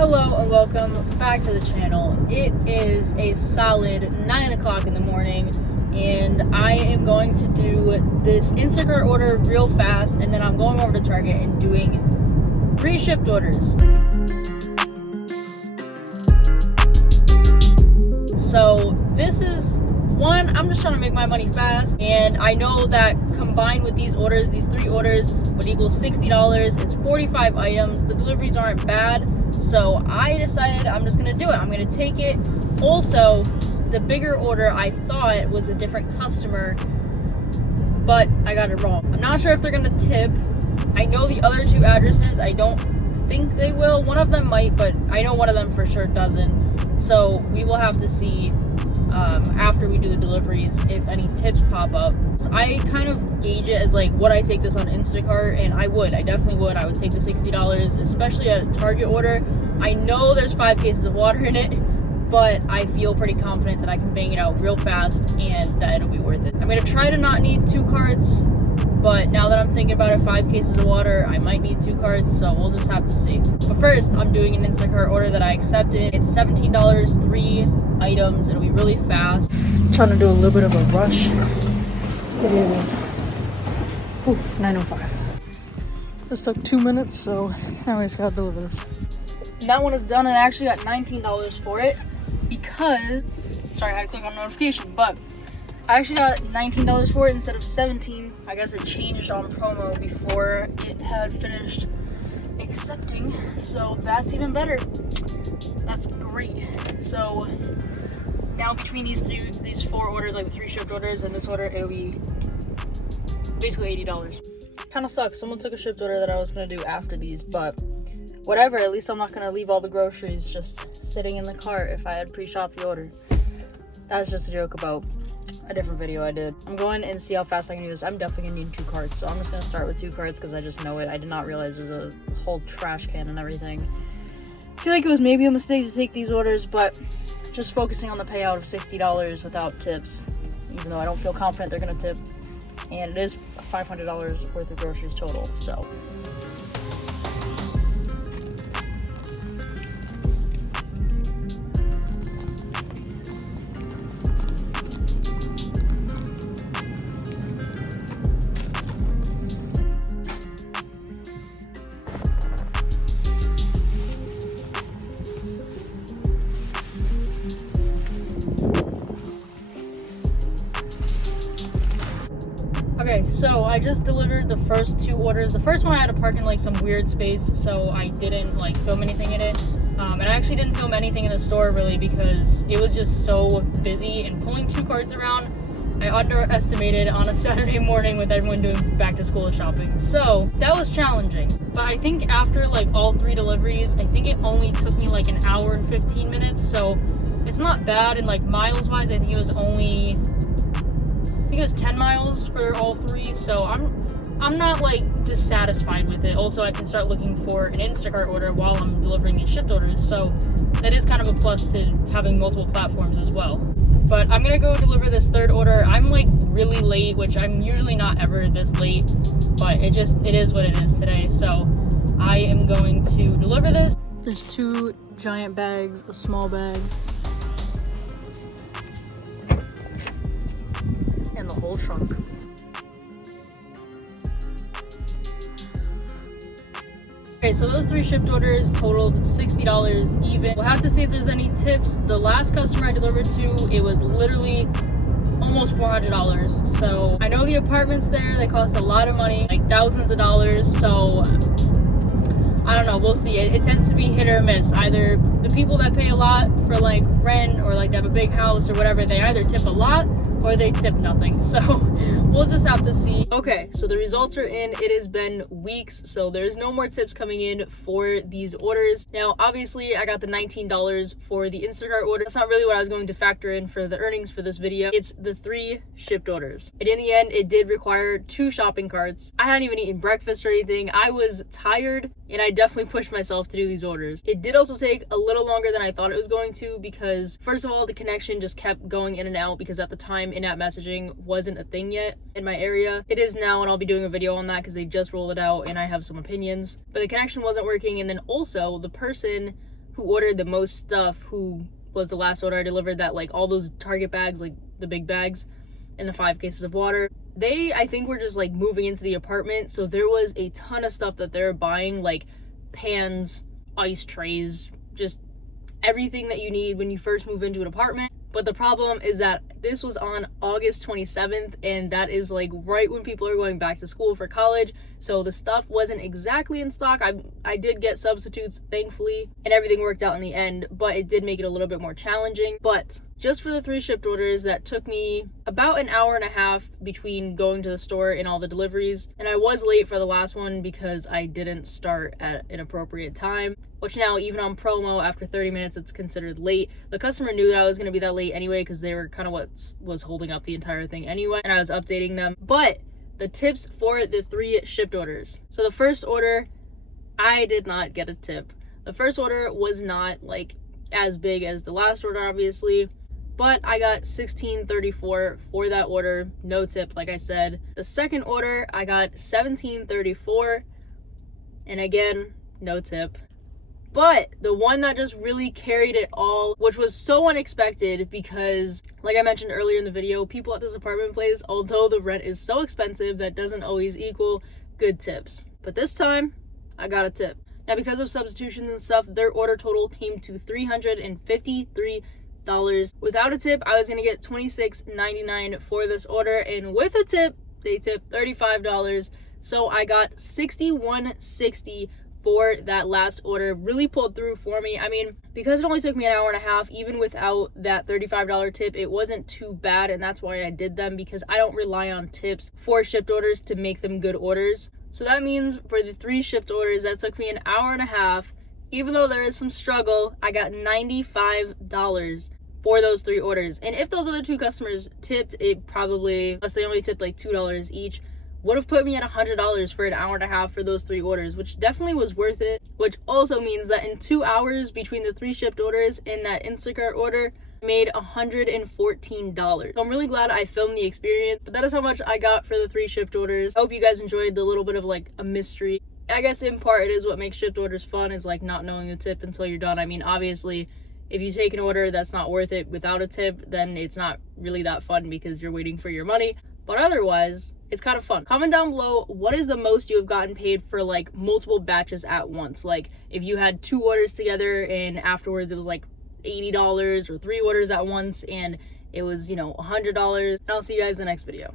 Hello and welcome back to the channel. It is a solid 9 o'clock in the morning and I am going to do this Instacart order real fast, and then I'm going over to Target and doing 3 Shipt orders. So this is one, I'm just trying to make my money fast, and I know that combined with these orders, these 3 orders would equal $60. It's 45 items. The deliveries aren't bad, so I decided I'm just gonna do it. I'm gonna take it. Also, the bigger order I thought was a different customer, but I got it wrong. I'm not sure if they're gonna tip. I know the other 2 addresses, I don't think they will. One of them might, but I know one of them for sure doesn't. So we will have to see after we do the deliveries if any tips pop up. So I kind of gauge it as like, would I take this on Instacart? And I definitely would. I would take the $60, especially at a Target order. I know there's 5 cases of water in it, but I feel pretty confident that I can bang it out real fast and that it'll be worth it. I'm gonna try to not need 2 carts, but now that I'm thinking about it, 5 cases of water, I might need 2 carts, so we'll just have to see. But first, I'm doing an Instacart order that I accepted. It's $17, 3 items. It'll be really fast. I'm trying to do a little bit of a rush. It is 9:05. This took 2 minutes, so now I just gotta deliver this. And that one is done, and I actually got $19 for it because, sorry, I had to click on notification, but I actually got $19 for it instead of $17. I guess it changed on promo before it had finished accepting, so that's even better. That's great. So now between these 4 orders, like the 3 Shipt orders and this order, it'll be basically $80. Kind of sucks. Someone took a Shipt order that I was gonna do after these, but whatever. At least I'm not gonna leave all the groceries just sitting in the cart if I had pre-shopped the order. That was just a joke about a different video I did. I'm going and see how fast I can do this. I'm definitely gonna need 2 carts, so I'm just gonna start with 2 carts because I just know it. I did not realize there's a whole trash can and everything. I feel like it was maybe a mistake to take these orders, but just focusing on the payout of $60 without tips, even though I don't feel confident they're gonna tip, and it is $500 worth of groceries total, so. Okay, so I just delivered the first 2 orders. The first one I had to park in like some weird space, so I didn't like film anything in it. And I actually didn't film anything in the store really because it was just so busy, and pulling 2 carts around, I underestimated on a Saturday morning with everyone doing back to school shopping. So that was challenging. But I think after like all 3 deliveries, I think it only took me like an hour and 15 minutes. So it's not bad. And like miles wise, I think it was 10 miles for all 3, so I'm not like dissatisfied with it. Also, I can start looking for an Instacart order while I'm delivering these Shipt orders, so that is kind of a plus to having multiple platforms as well. But I'm gonna go deliver this 3rd order. I'm like really late, which I'm usually not ever this late, but it is what it is today. So I am going to deliver this. There's 2 giant bags, a small bag, and the whole trunk. Okay, so those 3 Shipt orders totaled $60 even. We'll have to see if there's any tips. The last customer I delivered to, it was literally almost $400. So I know the apartments there, they cost a lot of money, like thousands of dollars. So I don't know, we'll see. It tends to be hit or miss. Either the people that pay a lot for like rent or like they have a big house or whatever, they either tip a lot or they tip nothing. So we'll just have to see. Okay, so the results are in. It has been weeks, so there's no more tips coming in for these orders. Now, obviously, I got the $19 for the Instacart order. That's not really what I was going to factor in for the earnings for this video. It's the 3 Shipt orders. And in the end, it did require 2 shopping carts. I hadn't even eaten breakfast or anything. I was tired, and I definitely pushed myself to do these orders. It did also take a little longer than I thought it was going to because, first of all, the connection just kept going in and out because at the time, in-app messaging wasn't a thing yet in my area. It is now, and I'll be doing a video on that because they just rolled it out and I have some opinions. But the connection wasn't working, and then also the person who ordered the most stuff, who was the last order I delivered, that like all those Target bags, like the big bags and the 5 cases of water, they, I think, were just like moving into the apartment, so there was a ton of stuff that they were buying, like pans, ice trays, just everything that you need when you first move into an apartment. But the problem is that this was on August 27th, and that is like right when people are going back to school for college, so the stuff wasn't exactly in stock. I did get substitutes, thankfully, and everything worked out in the end, but it did make it a little bit more challenging. But just for the 3 Shipt orders, that took me about an hour and a half between going to the store and all the deliveries, and I was late for the last one because I didn't start at an appropriate time, which now, even on promo, after 30 minutes, it's considered late. The customer knew that I was going to be that late anyway, because they were kind of what was holding up the entire thing anyway, and I was updating them. But the tips for the 3 Shipt orders. So the first order, I did not get a tip. The first order was not like as big as the last order, obviously, but I got $16.34 for that order, no tip, like I said. The second order, I got $17.34, and again, no tip. But the one that just really carried it all, which was so unexpected because, like I mentioned earlier in the video, people at this apartment place, although the rent is so expensive, that doesn't always equal good tips. But this time, I got a tip. Now, because of substitutions and stuff, their order total came to $353. Without a tip, I was gonna get $26.99 for this order, and with a tip, they tipped $35. So I got $61.60 for that last order. Really pulled through for me. I mean, because it only took me an hour and a half, even without that $35 tip, it wasn't too bad, and that's why I did them, because I don't rely on tips for Shipt orders to make them good orders. So that means for the 3 Shipt orders, that took me an hour and a half. Even though there is some struggle, I got $95 for those 3 orders. And if those other 2 customers tipped, it probably, unless they only tipped like $2 each, would have put me at $100 for an hour and a half for those 3 orders, which definitely was worth it. Which also means that in 2 hours between the 3 Shipt orders and that Instacart order, I made $114. So I'm really glad I filmed the experience, but that is how much I got for the 3 Shipt orders. I hope you guys enjoyed the little bit of like a mystery. I guess in part it is what makes Shipt orders fun, is like not knowing the tip until you're done. I mean, obviously, if you take an order that's not worth it without a tip, then it's not really that fun because you're waiting for your money. But otherwise, it's kind of fun. Comment down below, what is the most you have gotten paid for like multiple batches at once? Like if you had 2 orders together and afterwards it was like $80, or 3 orders at once and it was, you know, $100. And I'll see you guys in the next video.